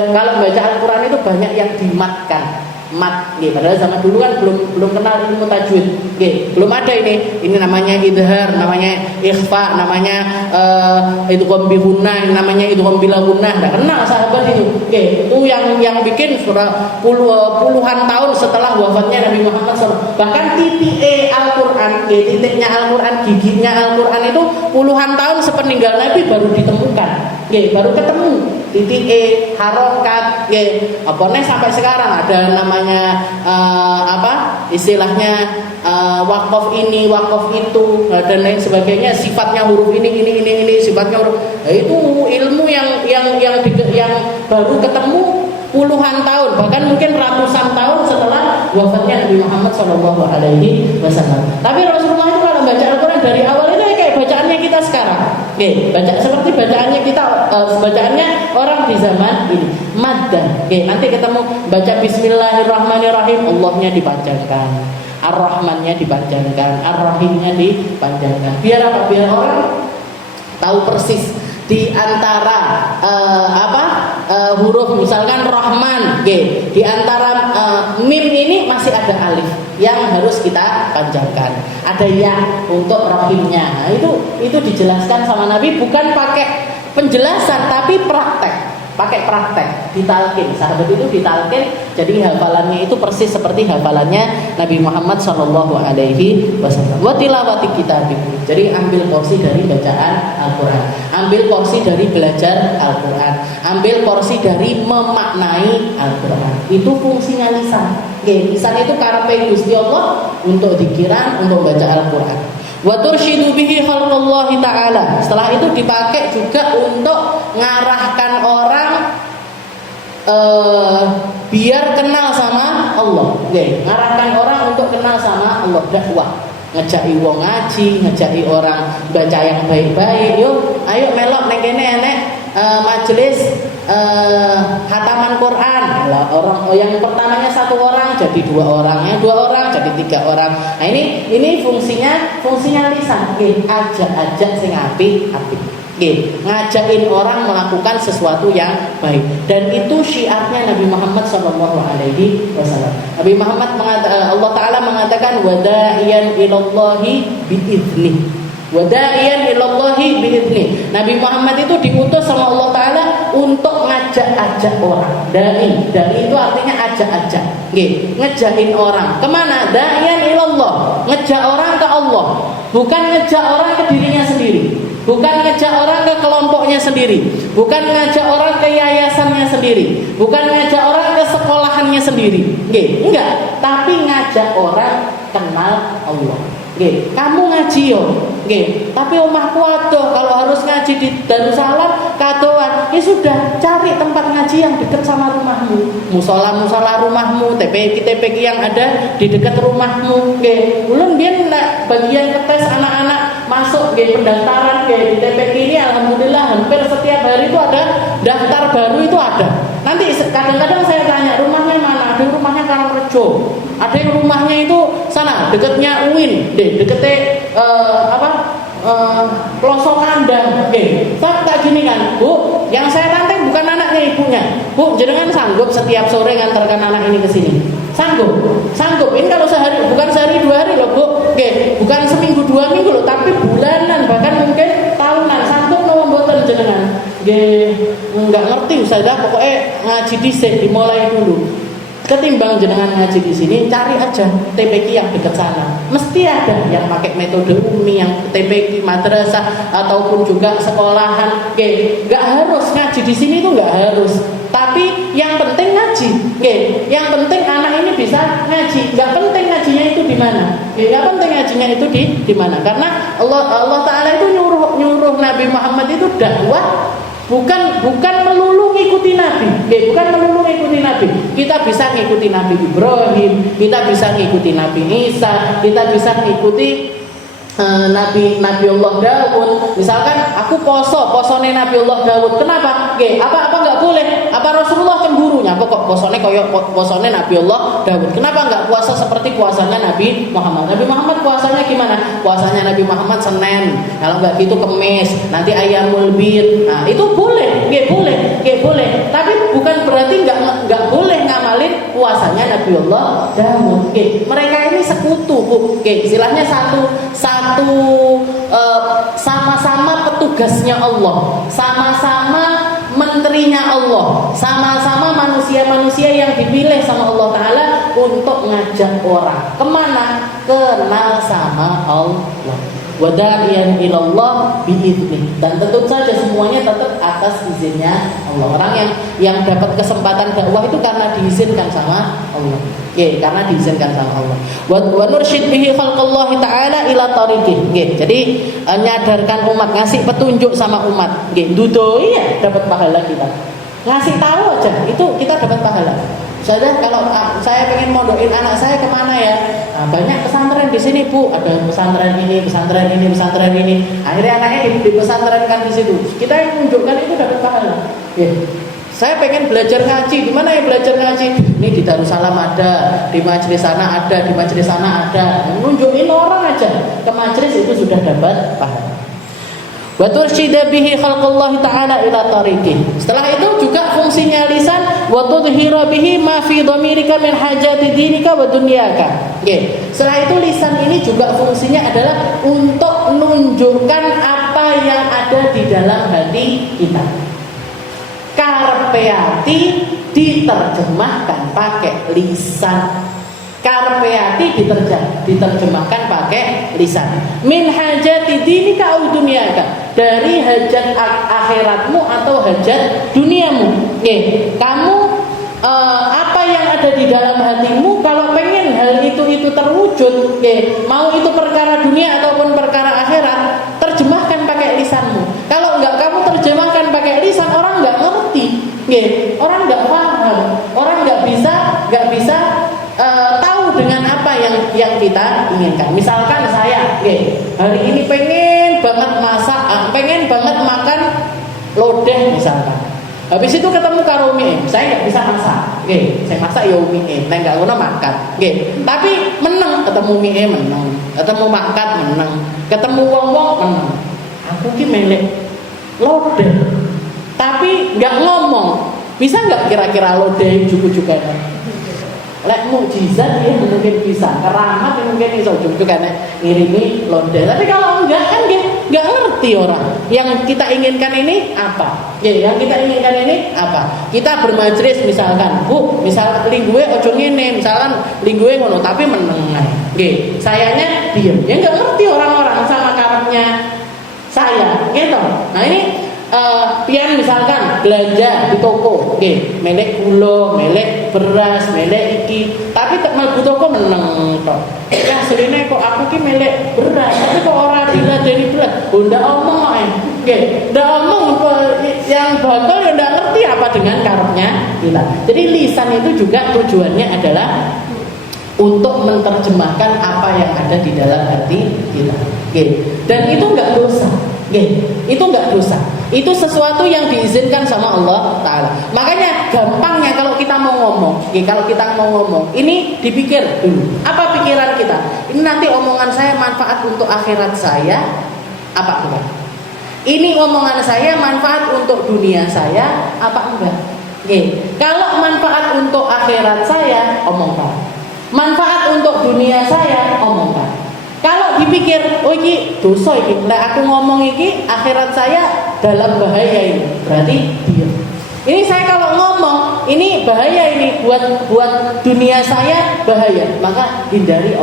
kalau baca Al-Quran itu banyak yang dimatkan. Padahal zaman dulu kan belum kenal ilmu tajwid. Belum ada ini namanya idhar, namanya ikhfa, namanya idgham bihunna, namanya idgham bila gunnah. Enggak kenal sahabat itu. Itu yang bikin surah puluhan tahun setelah wafatnya Nabi Muhammad SAW. Bahkan titik Al-Quran, titiknya Al-Quran, gigitnya Al-Quran itu puluhan tahun sepeninggal Nabi baru ditemukan. Baru ketemu titik harokat, sampai sekarang ada namanya istilahnya wakaf ini, wakaf itu, dan lain sebagainya. Sifatnya huruf ini, sifatnya huruf. Itu ilmu yang baru ketemu puluhan tahun, bahkan mungkin ratusan tahun setelah wafatnya Nabi Muhammad SAW. Tapi Rasulullah itu kalau baca Al-Quran dari awal itu kayak bacaannya kita sekarang. Seperti bacaannya kita, bacaannya orang di zaman ini. Maddah. Nanti ketemu baca Bismillahirrahmanirrahim, Allahnya dipanjangkan, Ar-Rahmannya dipanjangkan, Ar-Rahimnya dipanjangkan. Biar apa? Biar orang tahu persis di antara huruf misalkan Rahman, di antara mim ini masih ada alif yang harus kita panjangkan. Ada ya untuk rahimnya. Nah, itu dijelaskan sama Nabi bukan pakai penjelasan tapi praktek. Pakai praktek, ditalkin. Sahabat itu ditalkin, jadi hafalannya itu persis seperti hafalannya Nabi Muhammad SAW. Wa tilawati kitabih. Jadi ambil porsi dari bacaan Al-Quran, ambil porsi dari belajar Al-Quran, ambil porsi dari memaknai Al-Quran. Itu fungsinya lisan. Oke, lisan itu karepe Gusti Allah untuk dikiran, untuk baca Al-Quran. Wa tursyidu bihi khalqallahi ta'ala. Setelah itu dipakai juga untuk ngarahkan orang biar kenal sama Allah. Oke, ngarahkan orang untuk kenal sama Allah, dakwah. Ngejaki wong ngaji, ngejaki orang baca yang baik-baik. Yuk, ayo melok ning kene enek majelis khataman Quran. Lah orang yang pertamanya 1 orang jadi 2 orang, yang 2 orang jadi 3 orang. Nah ini fungsinya lisan. Nggih, ajak sing apik-apik. Nggih, ngajakin orang melakukan sesuatu yang baik. Dan itu syiarnya Nabi Muhammad SAW. Nabi Muhammad Allah Taala mengatakan wada'iyan ilallahi biidznih. Wada'iyan ilallahi biidznih. Nabi Muhammad itu diutus sama Allah Taala untuk ngajak-ajak orang. Dai itu artinya ajak-ajak. Nggih, ngejahin orang. Kemana? Da'iyan ilallah. Ngejak orang ke Allah. Bukan ngejak orang ke dirinya sendiri. Bukan ngajak orang ke kelompoknya sendiri. Bukan ngajak orang ke yayasannya sendiri. Bukan ngajak orang ke sekolahannya sendiri. Nggih, enggak. Tapi ngajak orang kenal Allah. Nggih, kamu ngaji yo. Nggih, tapi omahku adoh, kalau harus ngaji di Darussalam kadoan. Ya sudah, cari tempat ngaji yang dekat sama rumahmu. Musola rumahmu, TPQ yang ada di dekat rumahmu. Nggih, ulun biyen bagian ketes anak-anak masuk pendaftaran di TPQ ini, alhamdulillah hampir setiap hari itu ada daftar baru itu ada. Nanti kadang-kadang saya tanya rumahnya mana, ada yang rumahnya Karangrejo, ada yang rumahnya itu sana dekatnya UIN, deketnya pelosok kandang. Saya tak gini kan, Bu, yang saya tantang bukan anaknya ibunya. Bu, jenengan sanggup setiap sore ngantarkan anak ini ke sini? Sanggup. Ini kalau sehari, bukan sehari 2 hari loh, Bu. Bukan seminggu 2 minggu loh, tapi bulanan, bahkan mungkin tahunan. Sanggup mau mboten jenengan? Enggak ngerti saya, pokoknya ngaji dhisik, dimulai dulu. Ketimbang jenengan ngaji di sini, cari aja TPQ yang dekat sana. Mesti ada yang pakai metode umi, yang TPQ madrasah ataupun juga sekolahan. Enggak harus ngaji di sini itu, enggak harus. Tapi yang penting ngaji. Yang penting anak ini bisa ngaji. Enggak penting ngajinya itu di mana. Enggak penting ngajinya itu di mana. Karena Allah Taala itu nyuruh Nabi Muhammad itu dakwah. Bukan melulu ngikuti Nabi. Bukan melulu ngikuti Nabi. Kita bisa ngikuti Nabi Ibrahim, kita bisa ngikuti Nabi Isa, kita bisa ngikuti Nabi Allah Daud. Misalkan aku posone Nabi Allah Daud. Kenapa? Apa enggak boleh? Apa Rasulullah cemburunya? Kok posone koyo posone Nabi Allah Daud? Kenapa enggak puasa seperti puasanya Nabi Muhammad? Nabi Muhammad puasanya gimana? Puasanya Nabi Muhammad Senin. Kalau enggak gitu Kamis, nanti Ayyamul Bid. Nah, itu boleh. Boleh. Tapi bukan berarti enggak boleh ngamalin puasanya Nabi Allah Daud. Mereka ini sekutu, Bu. Istilahnya satu sama-sama petugasnya Allah, sama-sama menterinya Allah, sama-sama manusia-manusia yang dipilih sama Allah Ta'ala untuk ngajak orang kemana? Kenal sama Allah. Wada'iyan ilallah biidznih. Dan tentu saja semuanya tetap atas izinnya Allah. Orang yang dapat kesempatan dakwah itu karena diizinkan sama Allah. Karena diizinkan sama Allah. Wa nursyid bihi khalqallahi ta'ala ila tariqih. Jadi nyadarkan umat, ngasih petunjuk sama umat. Dudoi ya dapat pahala kita. Ngasih tahu aja itu kita dapat pahala. Saya kalau saya pengen mondokin anak saya kemana ya? Banyak pesantren di sini, Bu. Ada pesantren ini. Akhirnya anaknya di pesantrenkan di situ. Kita yang menunjukkan itu dapat pahala. Saya pengen belajar ngaji. Di mana ya belajar ngaji? Ini di Darussalam ada, di majelis sana ada, di majelis sana ada. Nunjukin orang aja ke majelis itu sudah dapat pahala. Wa tursyida bihi khalqallahi ta'ala ila tariqih. Setelah itu juga fungsinya lisan wa tudhira bihi ma fi dhamirika min hajati dinika wa dunyaka. Nggih. Setelah itu lisan ini juga fungsinya adalah untuk menunjukkan apa yang ada di dalam hati kita. Karepe ati diterjemahkan pakai lisan. Karepe ati diterjemahkan pakai lisan. Min hajati dinika au dunyaka, dari hajat akhiratmu atau hajat duniamu. Nggih, kamu apa yang ada di dalam hatimu, kalau pengen hal itu terwujud, nggih, mau itu perkara dunia ataupun perkara akhirat, terjemahkan pakai lisanmu. Kalau enggak kamu terjemahkan pakai lisan, orang enggak ngerti. Nggih, orang enggak paham, orang enggak bisa tahu dengan apa yang kita inginkan. Misalkan saya, hari ini pengen banget masak, pengen banget makan lodeh misalkan. Habis itu ketemu karo mie, saya nggak bisa masak. Saya masak ya mie, nggak guna makan. Tapi menang ketemu mie menang, ketemu makan menang, ketemu wong-wong menang. Aku ki melek lodeh, tapi nggak ngomong. Bisa nggak kira-kira lodeh juga lek mukjizat ya mungkin bisa, keramat mungkin bisa juga ngirimi lodeh. Tapi kalau enggak kan enggak ngerti orang. Yang kita inginkan ini apa? Yang kita inginkan ini apa? Kita bermajlis misalkan, Bu, misal linggue ojo ngene, misalkan linggue ngono tapi meneng ae. Sayanya diam. Ya enggak ngerti orang-orang sama karepnya saya, gitu. Nah, ini pian misalkan belanja di toko, melek gula, melek beras, melek iki, tapi tak mlebu toko meneng tok. Ya asline kok aku ki melek beras, tapi kok ora diladeni beras. Ndak omong ae. Ndak omong yang bakal ya ndak ngerti apa dengan karepnya kita. Jadi lisan itu juga tujuannya adalah untuk menerjemahkan apa yang ada di dalam hati kita. Dan itu enggak dosa. Itu enggak dosa. Itu sesuatu yang diizinkan sama Allah Ta'ala. Makanya gampangnya kalau kita mau ngomong, ini dipikir dulu. Apa pikiran kita? Ini nanti omongan saya manfaat untuk akhirat saya, apa enggak? Ini omongan saya manfaat untuk dunia saya, apa enggak? Kalau manfaat untuk akhirat saya, omongkan. Manfaat untuk dunia saya, omongkan. Kalau dipikir, oh ini dosa ini, nah aku ngomong ini akhirat saya dalam bahaya ini, berarti diam. Ini saya kalau ngomong ini bahaya ini buat dunia saya bahaya, maka hindari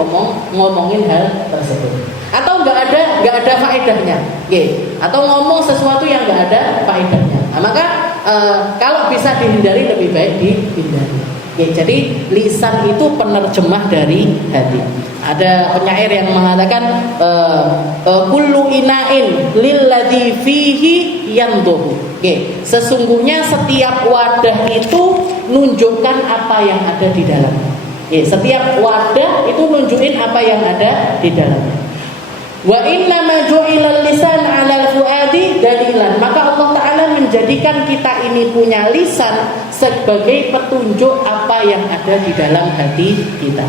ngomongin hal tersebut. Atau nggak ada faedahnya, atau ngomong sesuatu yang nggak ada faedahnya. Nah, maka kalau bisa dihindari lebih baik dihindari. Jadi lisan itu penerjemah dari hati. Ada penyair yang mengatakan kullu ina'in lilladzi fihi yanduhu. Sesungguhnya setiap wadah itu nunjukkan apa yang ada di dalamnya. Setiap wadah itu nunjukin apa yang ada di dalamnya. Wa inna ma ju'ilal lisan 'alal fuadi dalilan. Maka Allah Ta'ala menjadikan kita ini punya lisan sebagai petunjuk apa yang ada di dalam hati kita.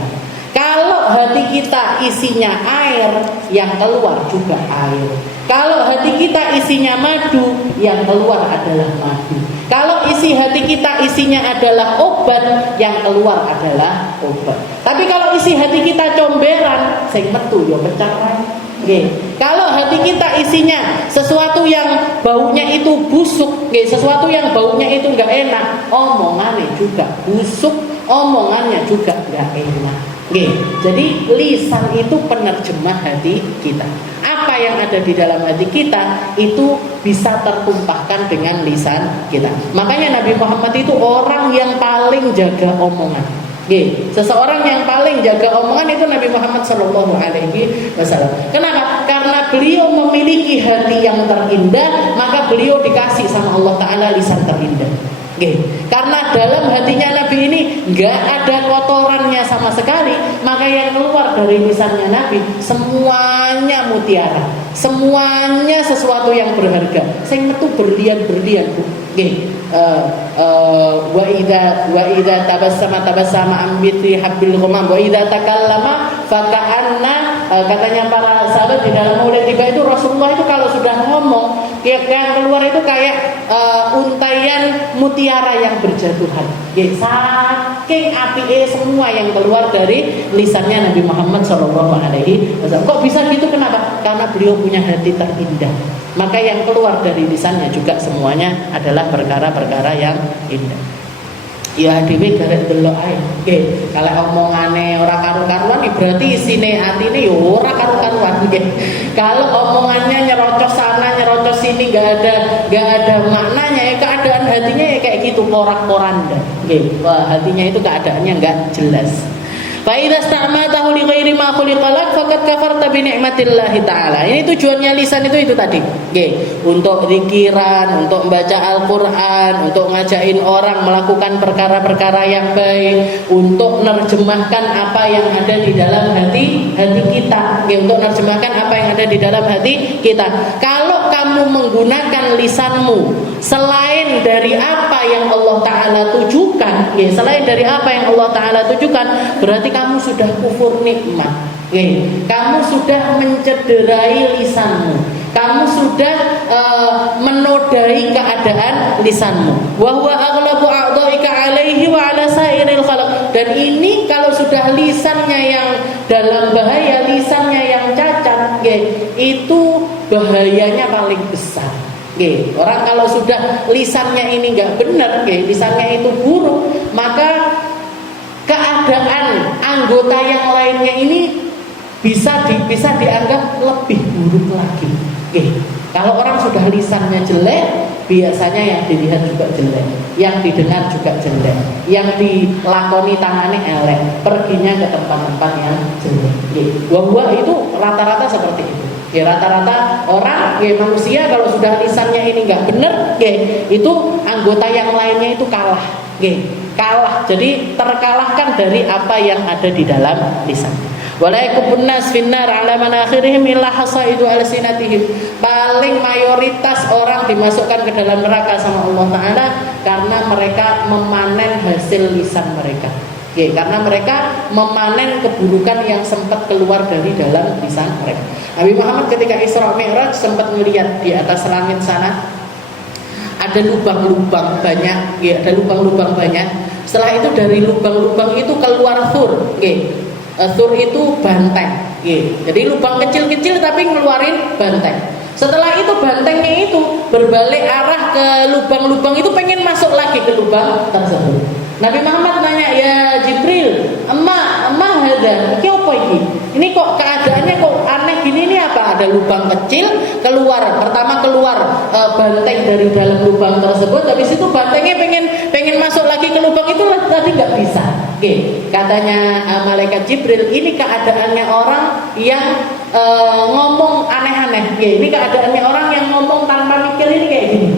Kalau hati kita isinya air, yang keluar juga air. Kalau hati kita isinya madu, yang keluar adalah madu. Kalau isi hati kita isinya adalah obat, yang keluar adalah obat. Tapi kalau isi hati kita comberan, sing metu yo pecah. Kalau hati kita isinya sesuatu yang baunya itu busuk, sesuatu yang baunya itu enggak enak, omongannya juga busuk, omongannya juga enggak enak. Jadi lisan itu penerjemah hati kita. Apa yang ada di dalam hati kita itu bisa tertumpahkan dengan lisan kita. Makanya Nabi Muhammad itu orang yang paling jaga omongan. Seseorang yang paling jaga omongan itu Nabi Muhammad Sallallahu Alaihi Wasallam. Kenapa? Karena beliau memiliki hati yang terindah, maka beliau dikasih sama Allah Ta'ala lisan terindah. Karena dalam hatinya Nabi ini nggak ada kotorannya sama sekali, maka yang keluar dari lisannya Nabi semuanya mutiara, semuanya sesuatu yang berharga. Sing metu berlian-berlian, Bu. Wa idza tabassama ambiti habbil ghamam wa idza takallama faka'anna, katanya para sahabat di dalam Maulid tiba itu Rasulullah itu kalau sudah ngomong yang keluar itu kayak untaian mutiara yang berjatuhan. Saking apike semua yang keluar dari lisannya Nabi Muhammad SAW. Kok bisa gitu? Kenapa? Karena beliau punya hati terindah. Maka yang keluar dari lisannya juga semuanya adalah perkara-perkara yang indah. Ya dhewe garek delok ae. Nggih, kalau omongane ora karu-karuan berarti isine atine ya ora karu-karuan nggih. Kalau omongannya nyerocos sana, nyerocos sini enggak ada maknanya, ya keadaan hatinya ya kayak gitu porak-poranda. Nggih, wah hatinya itu keadaannya enggak jelas. Fa idza sta'matahu li ghairi ma khuliqalak faqad kafarta bi ni'matillahi ta'ala. Ini tujuannya lisan itu tadi. Nggih, untuk zikiran, untuk membaca Al-Qur'an, untuk ngajakin orang melakukan perkara-perkara yang baik, untuk menerjemahkan apa yang ada di dalam hati kita. Nggih, untuk menerjemahkan apa yang ada di dalam hati kita. Kalau kamu menggunakan lisanmu selain dari apa yang Allah Ta'ala tujukan, nggih, selain dari apa yang Allah Ta'ala tujukan, berarti kamu sudah kufur nikmat. Kamu sudah mencederai lisanmu. Kamu sudah menodai keadaan lisanmu. Wa huwa aghlabu a'dha'ika 'alaihi wa 'ala sairil khalq. Dan ini kalau sudah lisannya yang dalam bahaya, lisannya yang cacat, itu bahayanya paling besar. Orang kalau sudah lisannya ini enggak benar, lisannya itu buruk, maka keadaan anggota yang lainnya ini bisa dianggap lebih buruk lagi. Kalau orang sudah lisannya jelek, biasanya yang dilihat juga jelek, yang didengar juga jelek, yang dilakoni tangannya elek, perginya ke tempat-tempat yang jelek. Wah itu rata-rata seperti itu. Rata-rata orang, manusia kalau sudah lisannya ini nggak benar, itu anggota yang lainnya itu kalah. Kalah, jadi terkalahkan dari apa yang ada di dalam lisan. Wala yakubun nas finnar ala manakhirihim illa hasaidu alsinatihim. Paling mayoritas orang dimasukkan ke dalam neraka sama Allah Ta'ala karena mereka memanen hasil lisan mereka. Karena mereka memanen keburukan yang sempat keluar dari dalam lisan mereka. Nabi Muhammad ketika Isra Mi'raj sempat melihat di atas langit sana ada lubang-lubang banyak, ada lubang-lubang banyak. Setelah itu dari lubang-lubang itu keluar sur. Sur itu banteng. Jadi lubang kecil-kecil tapi ngeluarin banteng. Setelah itu bantengnya itu berbalik arah ke lubang-lubang itu, pengen masuk lagi ke lubang tersebut. Nabi Muhammad nanya, ya Jibril, emma ada, ini apa ini? Ini kok keadaannya kok aneh gini, ini apa? Ada lubang kecil pertama keluar banteng dari dalam lubang tersebut, habis itu bantengnya pengen masuk lagi ke lubang itu tadi nggak bisa. Katanya malaikat Jibril, ini keadaannya orang yang ngomong aneh-aneh. Ini keadaannya orang yang ngomong tanpa mikir ini kayak gini.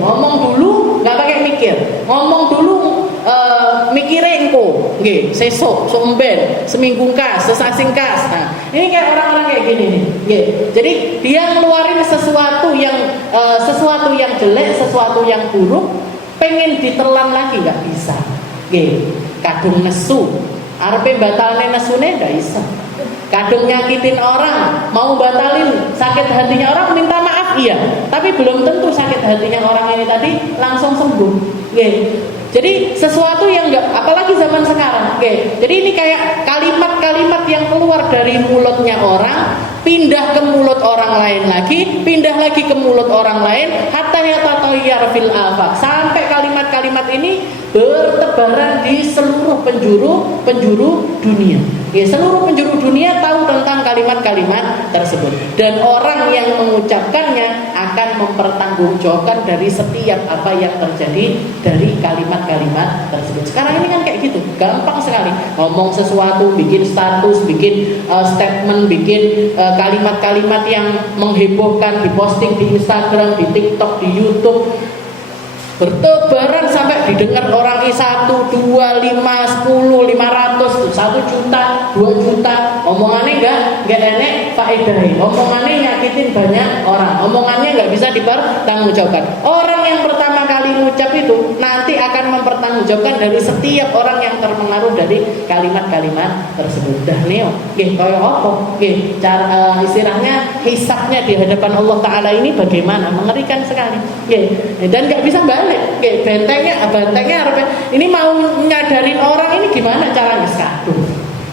Ngomong dulu nggak pakai mikir, ngomong dulu mikire engko, sesuk, somben, seminggu kas, sesasing kas. Nah, ini kayak orang-orang kayak gini nih. Jadi dia ngeluarin sesuatu yang jelek, sesuatu yang buruk, pengen ditelan lagi nggak bisa. Kadung nesu, arepe batalne nesune nggak bisa. Kadung nyakitin orang, mau batalin sakit hatinya orang, minta maaf iya, tapi belum tentu sakit hatinya orang ini tadi langsung sembuh. Jadi sesuatu yang enggak, apalagi zaman sekarang. Jadi ini kayak kalimat-kalimat yang keluar dari mulutnya orang, pindah ke mulut orang lain lagi, pindah lagi ke mulut orang lain, hatta yatatayyar fil afaq. Sampai kalimat-kalimat ini bertebaran di seluruh penjuru dunia. Seluruh penjuru dunia tahu tentang kalimat-kalimat tersebut, dan orang yang mengucapkannya akan mempertanggungjawabkan dari setiap apa yang terjadi dari kalimat-kalimat tersebut. Sekarang ini kan kayak gitu, gampang sekali ngomong sesuatu, bikin status, bikin statement, bikin kalimat-kalimat yang menghebohkan, diposting di Instagram, di TikTok, di YouTube, bertebaran sampai didengar orang 1, 2, 5, 10, 500, 1 juta, 2 juta. Omongannya enggak enek faedahnya. Omongannya nyakitin banyak orang. Omongannya enggak bisa dipertanggungjawabkan. Orang yang pertama kali ngucap itu nanti akan akan mempertanggungjawabkan dari setiap orang yang terpengaruh dari kalimat-kalimat tersebut. Dah neo, nggih kaya apa? Nggih, cara istilahnya hisabnya di hadapan Allah Taala ini bagaimana? Mengerikan sekali. Nggih, dan nggak bisa balik. Nggih, bantengnya ini mau nyadarin orang ini gimana caranya?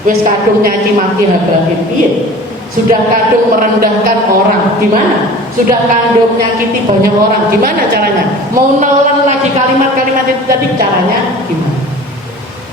Wis kadung nyaci maki habaib piye? Sudah kadung merendahkan orang, gimana? Sudah kadung nyakiti banyak orang, gimana caranya? Mau nelan lagi kalimat-kalimat itu tadi, caranya gimana?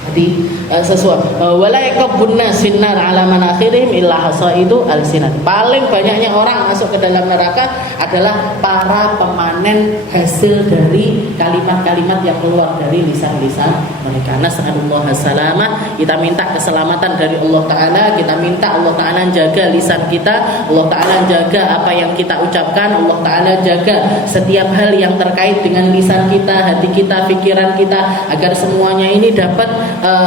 Jadi sesuatu wala yakbunna sinnar ala manakhirihim illa hasaidu alsinat. Paling banyaknya orang masuk ke dalam neraka adalah para pemanen hasil dari kalimat-kalimat yang keluar dari lisan-lisan mereka. Nasallallahu salamah. Kita minta keselamatan dari Allah Taala, kita minta Allah Taala jaga lisan kita, Allah Taala jaga apa yang kita ucapkan, Allah Taala jaga setiap hal yang terkait dengan lisan kita, hati kita, pikiran kita, agar semuanya ini dapat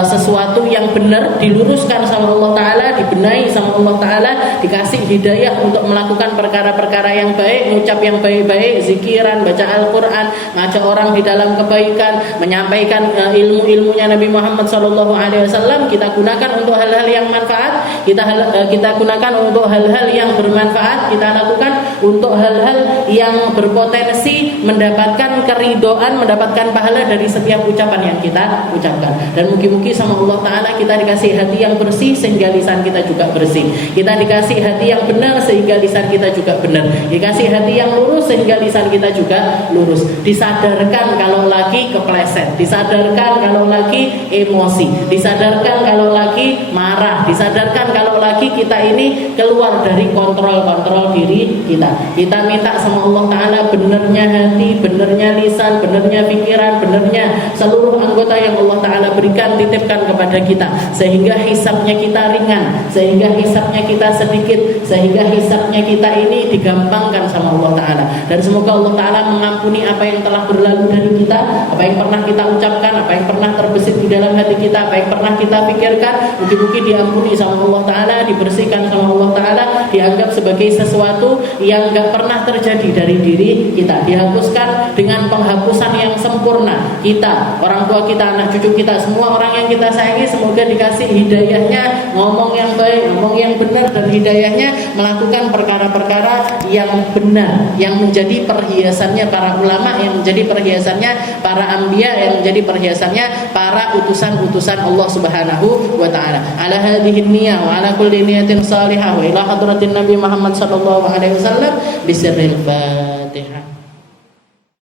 sesuatu yang benar diluruskan sama Allah Ta'ala, dibenahi sama Allah Ta'ala, dikasih hidayah untuk melakukan perkara-perkara yang baik, mengucap yang baik-baik, zikiran, baca Al-Quran, ngajak orang di dalam kebaikan, menyampaikan ilmu-ilmunya Nabi Muhammad SAW. Kita gunakan untuk hal-hal yang manfaat, kita gunakan untuk hal-hal yang bermanfaat, kita lakukan untuk hal-hal yang berpotensi mendapatkan keridhaan, mendapatkan pahala dari setiap ucapan yang kita ucapkan. Dan mungkin sama Allah Ta'ala kita dikasih hati yang bersih sehingga lisan kita juga bersih. Kita dikasih hati yang benar sehingga lisan kita juga benar. Dikasih hati yang lurus sehingga lisan kita juga lurus. Disadarkan kalau lagi kepleset, disadarkan kalau lagi emosi, disadarkan kalau lagi marah, disadarkan kalau lagi kita ini keluar dari kontrol diri kita. Kita minta sama Allah Ta'ala benernya hati, benernya lisan, benernya pikiran, benernya seluruh anggota yang Allah Ta'ala berikan, titipkan kepada kita, sehingga hisabnya kita ringan, sehingga hisabnya kita sedikit, sehingga hisabnya kita ini digampangkan sama Allah Ta'ala. Dan semoga Allah Ta'ala mengampuni apa yang telah berlalu dari kita, apa yang pernah kita ucapkan, apa yang pernah terbesit di dalam hati kita, apa yang pernah kita pikirkan, mungkin diampuni sama Allah Ta'ala, dibersihkan sama Allah Ta'ala, dianggap sebagai sesuatu yang gak pernah terjadi dari diri kita, dihapuskan dengan penghapusan yang sempurna. Kita, orang tua kita, anak cucu kita, semua orang yang kita sayangi, semoga dikasih hidayahnya, ngomong yang baik, ngomong yang benar, dan hidayahnya melakukan perkara-perkara yang benar, yang menjadi perhiasannya para ulama, yang menjadi perhiasannya para anbiya, yang menjadi perhiasannya para utusan-utusan Allah Subhanahu wa Ta'ala. Ala hadhihi niyyah wa ala kulli niyatin salihah wa ila hadratin Nabi Muhammad sallallahu alaihi wasallam bisirril Fatihah.